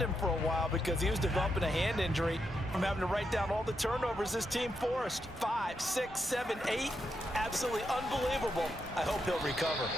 him for a while because he was developing a hand injury from having to write down all the turnovers this team forced. 5, 6, 7, 8. Absolutely unbelievable. I hope he'll recover.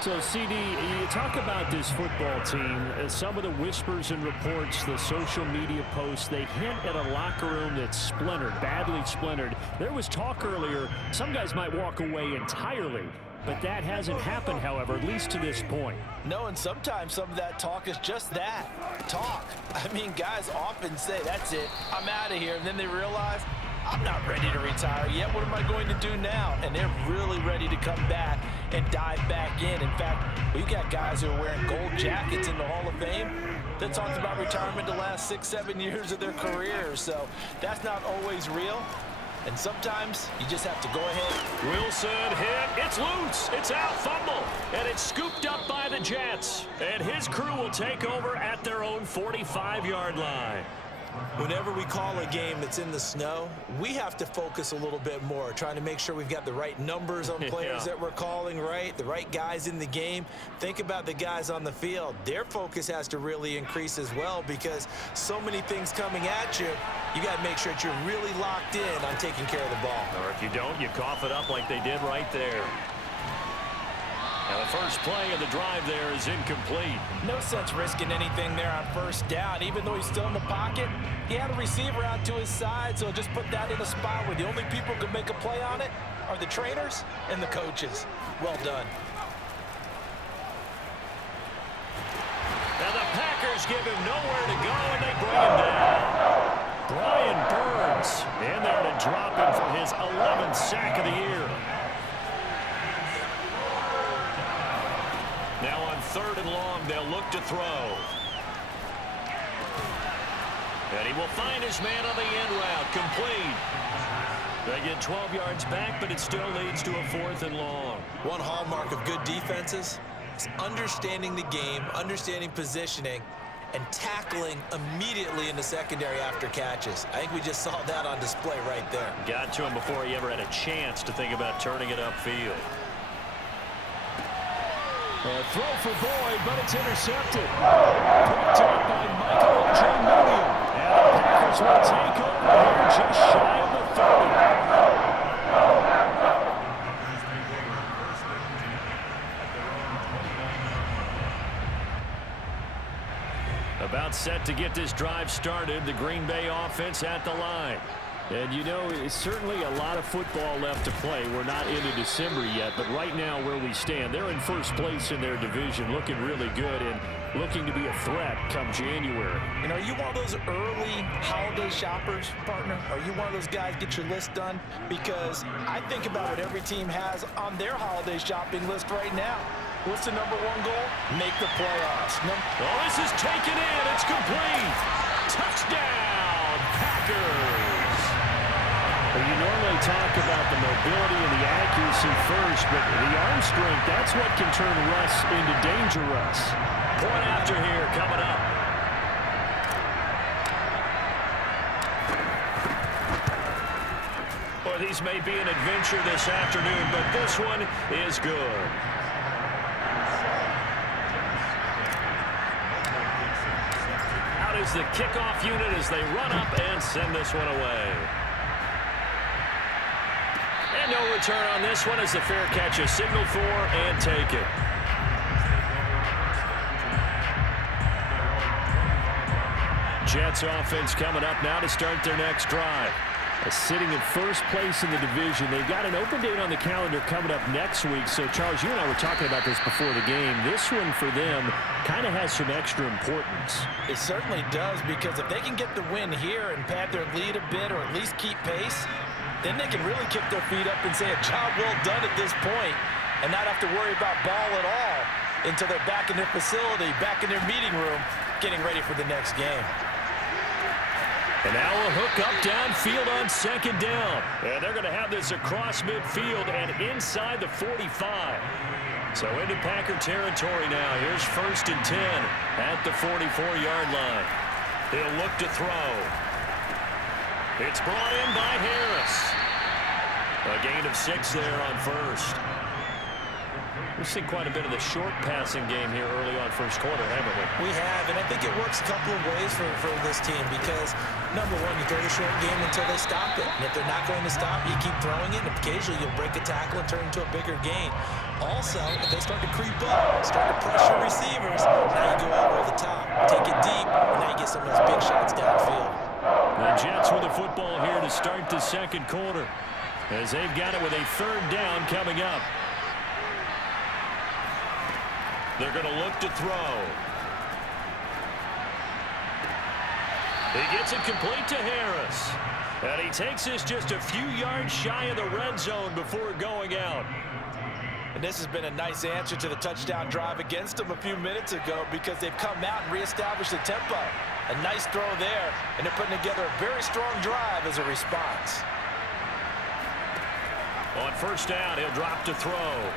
So, CD, you talk about this football team. Some of the whispers and reports, the social media posts, they hint at a locker room that's splintered, badly splintered. There was talk earlier, some guys might walk away entirely. But that hasn't happened, however, at least to this point. No, and sometimes some of that talk is just that, talk. I mean, guys often say, that's it, I'm out of here. And then they realize, I'm not ready to retire yet. What am I going to do now? And they're really ready to come back and dive back in. In fact, we've got guys who are wearing gold jackets in the Hall of Fame that talked about retirement the last 6, 7 years of their careers. So that's not always real. And sometimes you just have to go ahead. Wilson hit. It's loose. It's out. Fumble. And it's scooped up by the Jets. And his crew will take over at their own 45-yard line. Whenever we call a game that's in the snow, we have to focus a little bit more, trying to make sure we've got the right numbers on players that we're calling, right? The right guys in the game. Think about the guys on the field. Their focus has to really increase as well because so many things coming at you. You got to make sure that you're really locked in on taking care of the ball. Or if you don't, you cough it up like they did right there. Now the first play of the drive there is incomplete. No sense risking anything there on first down. Even though he's still in the pocket, he had a receiver out to his side, so just put that in a spot where the only people who can make a play on it are the trainers and the coaches. Well done. Now the Packers give him nowhere to go, and they bring him down. Brian Burns in there to drop him for his 11th sack of the year. Now on 3rd and long, they'll look to throw. And he will find his man on the end route, complete. They get 12 yards back, but it still leads to a 4th and long. One hallmark of good defenses is understanding the game, understanding positioning, and tackling immediately in the secondary after catches. I think we just saw that on display right there. Got to him before he ever had a chance to think about turning it upfield. A throw for Boyd, but it's intercepted. Picked up by Michael Ojemudia. And the Packers will take over here just shy of the 30. About set to get this drive started. The Green Bay offense at the line. And, you know, it's certainly a lot of football left to play. We're not into December yet, but right now where we stand, they're in first place in their division, looking really good and looking to be a threat come January. And are you one of those early holiday shoppers, partner? Are you one of those guys get your list done? Because I think about what every team has on their holiday shopping list right now. What's the #1 goal? Make the playoffs. Oh, this is taken in. It's complete. Touchdown, Packers. Well, you normally talk about the mobility and the accuracy first, but the arm strength, that's what can turn Russ into danger Russ. Point after here coming up. Well, these may be an adventure this afternoon, but this one is good. Out is the kickoff unit as they run up and send this one away. And no return on this one as the fair catch is signaled for and taken. Jets offense coming up now to start their next drive. Sitting in first place in the division. They've got an open date on the calendar coming up next week. So, Charles, you and I were talking about this before the game. This one for them kind of has some extra importance. It certainly does, because if they can get the win here and pad their lead a bit or at least keep pace, then they can really kick their feet up and say a job well done at this point and not have to worry about ball at all until they're back in their facility, back in their meeting room, getting ready for the next game. And now a hook up downfield on 2nd down. And they're going to have this across midfield and inside the 45. So into Packer territory now. Here's 1st and 10 at the 44-yard line. He'll look to throw. It's brought in by Harris. A gain of 6 there on 1st. We've seen quite a bit of the short passing game here early on first quarter, haven't we? We have, and I think it works a couple of ways for this team because, number one, you throw the short game until they stop it. And if they're not going to stop, you keep throwing it, and occasionally you'll break a tackle and turn into a bigger gain. Also, if they start to creep up, start to pressure receivers, now you go over the top, take it deep, and now you get some of those big shots downfield. The Jets with the football here to start the second quarter as they've got it with a third down coming up. They're going to look to throw. He gets it complete to Harris. And he takes this just a few yards shy of the red zone before going out. And this has been a nice answer to the touchdown drive against them a few minutes ago because they've come out and reestablished the tempo. A nice throw there, and they're putting together a very strong drive as a response. On first down, he'll drop to throw.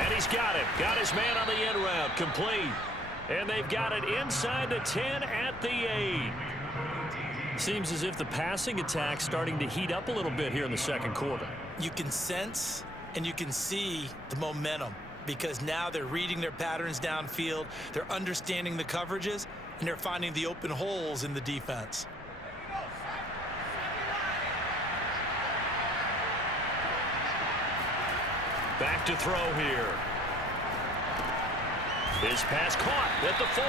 And he's got it. Got his man on the end route. Complete. And they've got it inside the 10 at the 8. Seems as if the passing attack's starting to heat up a little bit here in the second quarter. You can sense and you can see the momentum because now they're reading their patterns downfield, they're understanding the coverages, and they're finding the open holes in the defense. Back to throw here. His pass caught at the 4.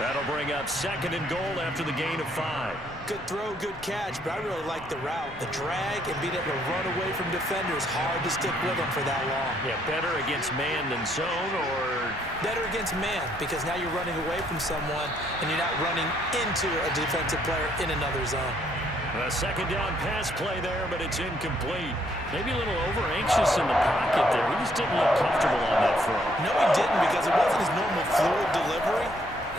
That'll bring up second and goal after the gain of 5. Good throw, good catch, but I really like the route. The drag and being able to run away from defenders, hard to stick with them for that long. Yeah, better against man than zone, or? Better against man, because now you're running away from someone and you're not running into a defensive player in another zone. A second down pass play there, but it's incomplete. Maybe a little over-anxious in the pocket there. He just didn't look comfortable on that throw. No, he didn't, because it wasn't his normal fluid delivery.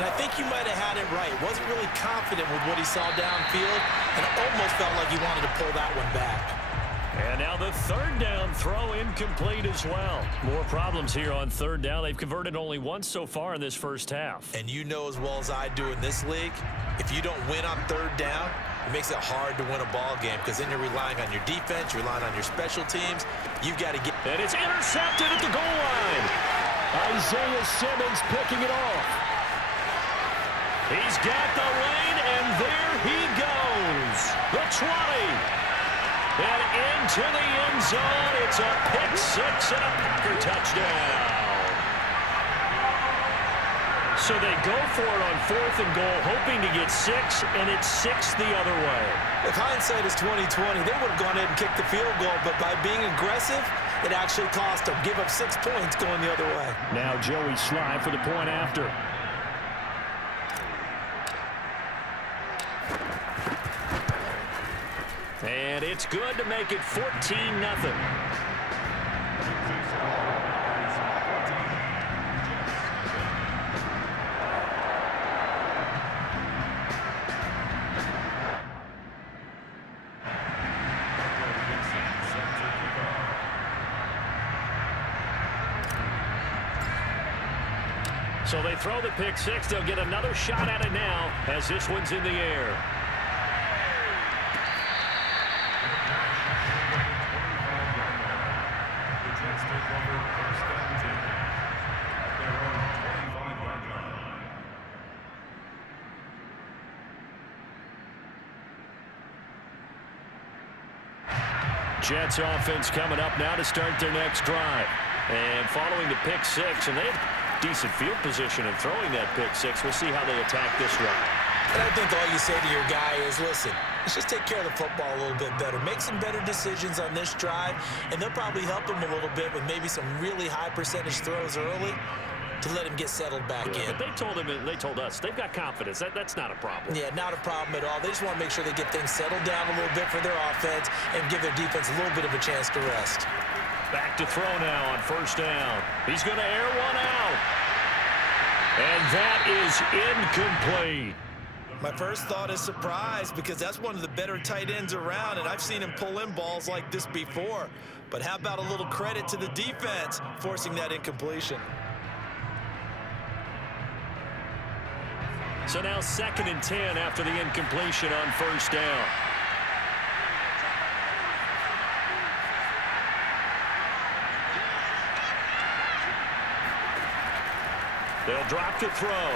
And I think you might have had it right. Wasn't really confident with what he saw downfield, and almost felt like he wanted to pull that one back. And now the third down throw incomplete as well. More problems here on third down. They've converted only once so far in this first half. And you know as well as I do in this league, if you don't win on third down, it makes it hard to win a ball game because then you're relying on your defense, you're relying on your special teams. You've got to get... And it's intercepted at the goal line. Isaiah Simmons picking it off. He's got the lane, and there he goes. The 20. And into the end zone. It's a pick 6 and a Packer touchdown. So they go for it on 4th and goal, hoping to get 6, and it's 6 the other way. If hindsight is 20/20, they would have gone ahead and kicked the field goal, but by being aggressive, it actually cost them. Give up 6 points going the other way. Now Joey Slye for the point after. And it's good to make it 14-0. So they throw the pick 6. They'll get another shot at it now as this one's in the air. Jets offense coming up now to start their next drive. And following the pick 6, and they have decent field position in throwing that pick 6. We'll see how they attack this drive. And I think all you say to your guy is, listen, let's just take care of the football a little bit better. Make some better decisions on this drive, and they'll probably help him a little bit with maybe some really high percentage throws early to let him get settled back in. But they told us, they've got confidence. That's not a problem. Yeah, not a problem at all. They just want to make sure they get things settled down a little bit for their offense and give their defense a little bit of a chance to rest. Back to throw now on first down. He's going to air one out. And that is incomplete. My first thought is surprise because that's one of the better tight ends around, and I've seen him pull in balls like this before. But how about a little credit to the defense forcing that incompletion? So now 2nd and 10 after the incompletion on first down. They'll drop to throw.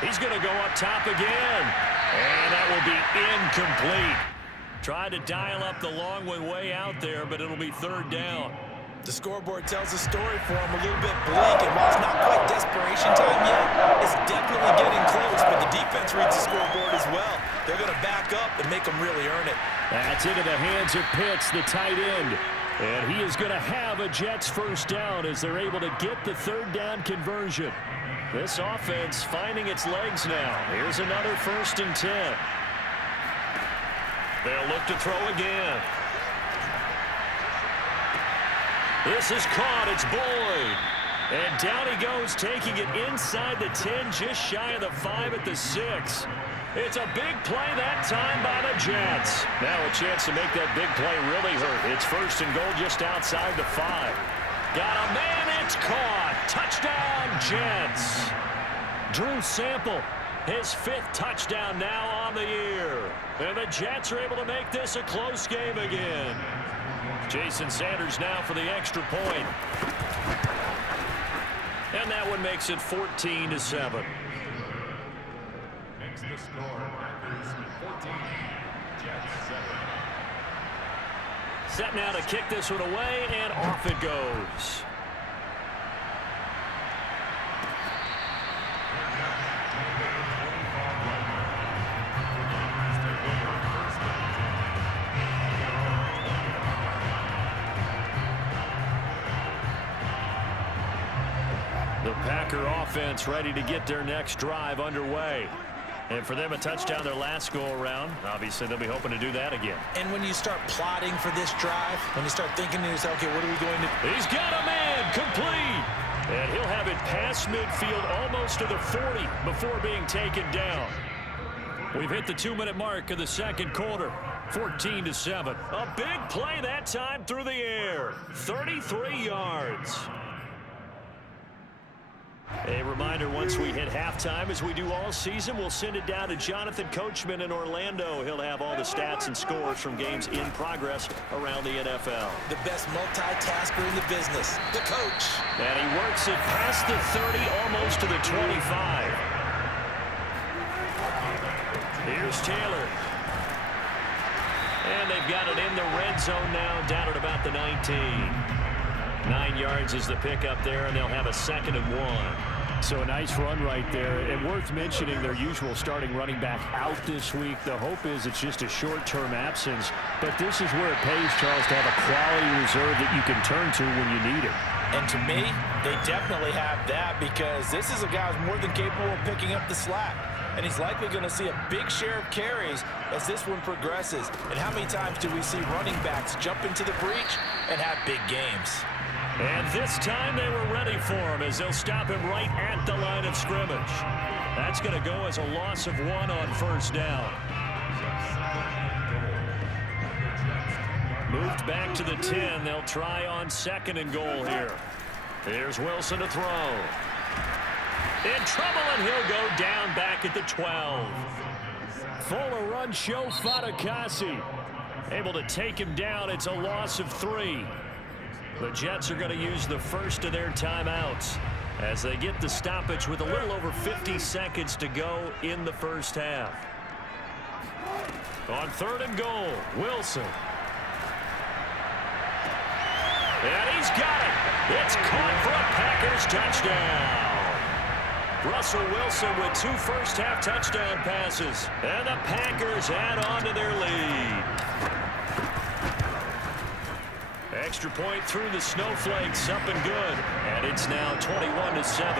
He's going to go up top again. And that will be incomplete. Tried to dial up the long one way out there, but it'll be third down. The scoreboard tells a story for him, a little bit bleak, and while it's not quite desperation time yet, it's definitely getting close, but the defense reads the scoreboard as well. They're going to back up and make them really earn it. That's into the hands of Pitts, the tight end. And he is going to have a Jets first down as they're able to get the third down conversion. This offense finding its legs now. Here's another 1st and 10. They'll look to throw again. This is caught. It's Boyd. And down he goes, taking it inside the 10, just shy of the 5 at the 6. It's a big play that time by the Jets. Now a chance to make that big play really hurt. It's 1st and goal just outside the 5. Got a man. It's caught. Touchdown, Jets. Drew Sample, his 5th touchdown now on the year. And the Jets are able to make this a close game again. Jason Sanders now for the extra point. And that one makes it 14-7. Next the score, Packers 14, Jets 7. Set now to kick this one away, and off it goes. The Packer offense ready to get their next drive underway. And for them, a touchdown their last go-around. Obviously, they'll be hoping to do that again. And when you start plotting for this drive, when you start thinking to yourself, okay, what are we going to do? He's got a man, complete. And he'll have it past midfield almost to the 40 before being taken down. We've hit the 2-minute mark of the second quarter. 14-7. A big play that time through the air. 33 yards. A reminder, once we hit halftime, as we do all season, we'll send it down to Jonathan Coachman in Orlando. He'll have all the stats and scores from games in progress around the NFL. The best multitasker in the business, the coach. And he works it past the 30, almost to the 25. Here's Taylor. And they've got it in the red zone now, down at about the 19. 9 yards is the pickup there, and they'll have a 2nd and 1. So a nice run right there, and worth mentioning their usual starting running back out this week. The hope is it's just a short-term absence, but this is where it pays, Charles, to have a quality reserve that you can turn to when you need it. And to me, they definitely have that, because this is a guy who's more than capable of picking up the slack. And he's likely going to see a big share of carries as this one progresses. And how many times do we see running backs jump into the breach and have big games? And this time they were ready for him as they'll stop him right at the line of scrimmage. That's going to go as a loss of 1 on 1st down. Moved back to the 10. They'll try on 2nd and goal here. Here's Wilson to throw. In trouble, and he'll go down back at the 12. Fuller run show Fatukasi. Able to take him down. It's a loss of 3. The Jets are going to use the first of their timeouts as they get the stoppage with a little over 50 seconds to go in the first half. On 3rd and goal, Wilson. And he's got it. It's caught for a Packers touchdown. Russell Wilson with 2 first-half touchdown passes. And the Packers add on to their lead. Extra point through the snowflakes, up and good. And it's now 21-7.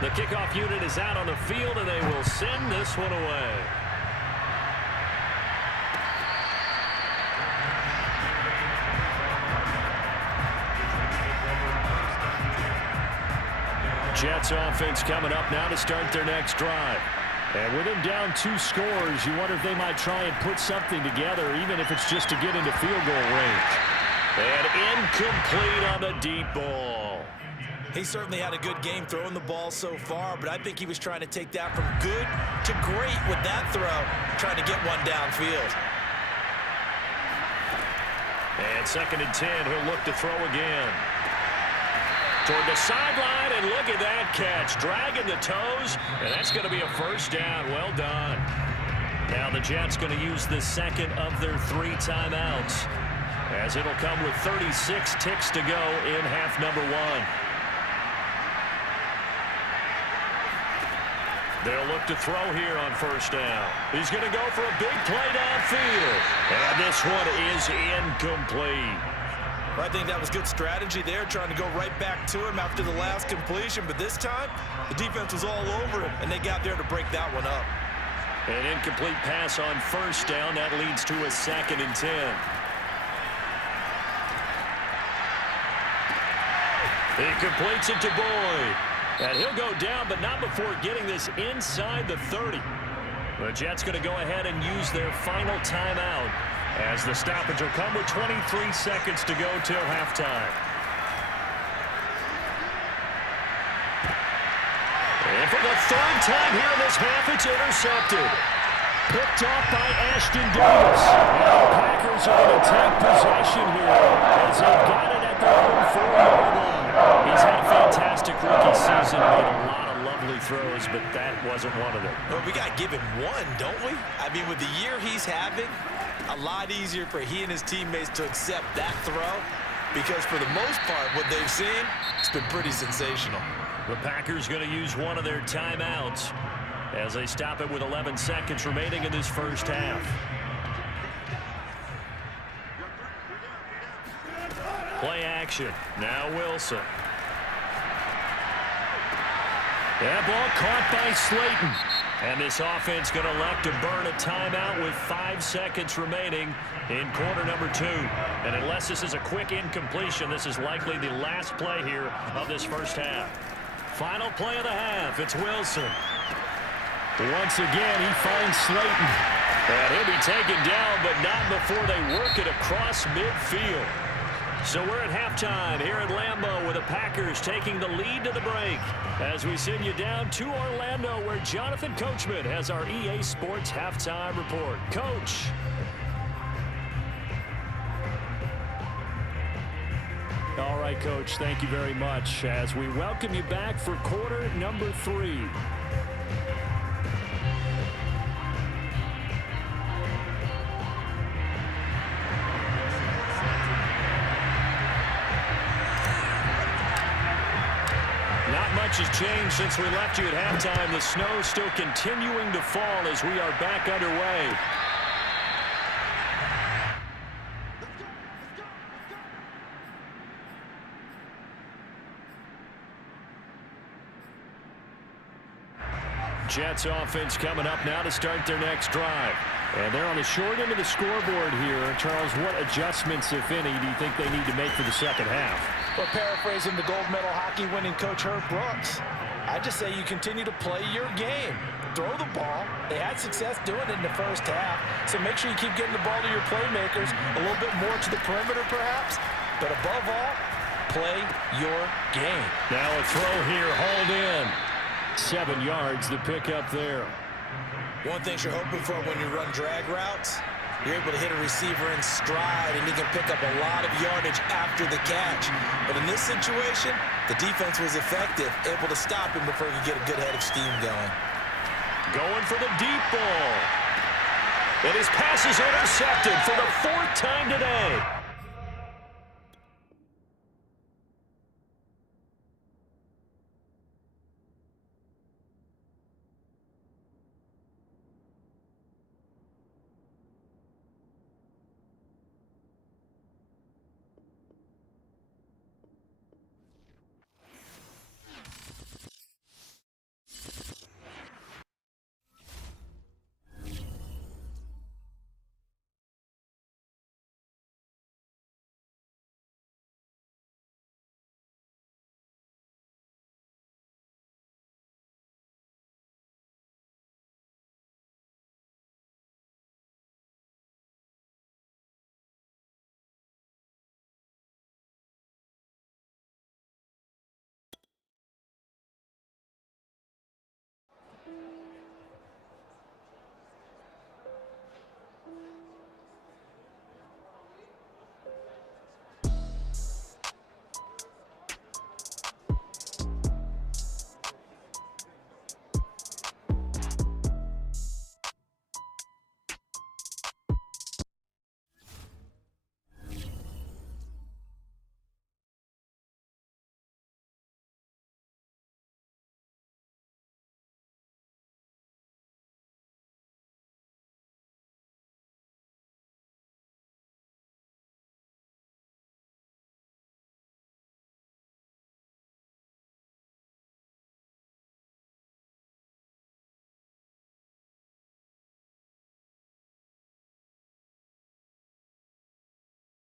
The kickoff unit is out on the field, and they will send this one away. Jets offense coming up now to start their next drive. And with them down 2 scores, you wonder if they might try and put something together, even if it's just to get into field goal range. And incomplete on the deep ball. He certainly had a good game throwing the ball so far, but I think he was trying to take that from good to great with that throw, trying to get one downfield. And 2nd and 10, he'll look to throw again. Toward the sideline, and look at that catch. Dragging the toes, and that's going to be a first down. Well done. Now the Jets going to use the second of their 3 timeouts, as it'll come with 36 ticks to go in half number 1. They'll look to throw here on first down. He's going to go for a big play downfield. And this one is incomplete. I think that was good strategy there, trying to go right back to him after the last completion. But this time, the defense was all over him, and they got there to break that one up. An incomplete pass on first down. That leads to a 2nd and 10. He completes it to Boyd. And he'll go down, but not before getting this inside the 30. The Jets going to go ahead and use their final timeout, as the stoppage will come with 23 seconds to go till halftime. And for the 3rd time here in this half, it's intercepted. Picked off by Ashton Davis. And the Packers are going to take possession here, as they've got it at their own 4-yard line. He's had a fantastic rookie season, made a lot of lovely throws, but that wasn't one of them. Well, we got to give him one, don't we? I mean, with the year he's having, a lot easier for he and his teammates to accept that throw, because for the most part, what they've seen, it's been pretty sensational. The Packers going to use one of their timeouts as they stop it with 11 seconds remaining in this first half. Play action. Now Wilson. That ball caught by Slayton. And this offense going to elect to burn a timeout with 5 seconds remaining in quarter number 2. And unless this is a quick incompletion, this is likely the last play here of this first half. Final play of the half. It's Wilson. Once again, he finds Slayton. And he'll be taken down, but not before they work it across midfield. So we're at halftime here at Lambeau with the Packers taking the lead to the break, as we send you down to Orlando, where Jonathan Coachman has our EA Sports halftime report. Coach. All right, Coach, thank you very much, as we welcome you back for quarter number 3. Much has changed since we left you at halftime. The snow still continuing to fall as we are back underway. Jets offense coming up now to start their next drive. And they're on the short end of the scoreboard here. Charles, what adjustments, if any, do you think they need to make for the second half? Well, paraphrasing the gold medal hockey winning coach Herb Brooks, I just say you continue to play your game. Throw the ball. They had success doing it in the first half, so make sure you keep getting the ball to your playmakers, a little bit more to the perimeter perhaps, but above all, play your game. Now a throw here, hauled in. 7 yards, the pickup there. One thing you're hoping for when you run drag routes, you're able to hit a receiver in stride, and he can pick up a lot of yardage after the catch. But in this situation, the defense was effective, able to stop him before he could get a good head of steam going. Going for the deep ball. And his pass is intercepted for the 4th time today.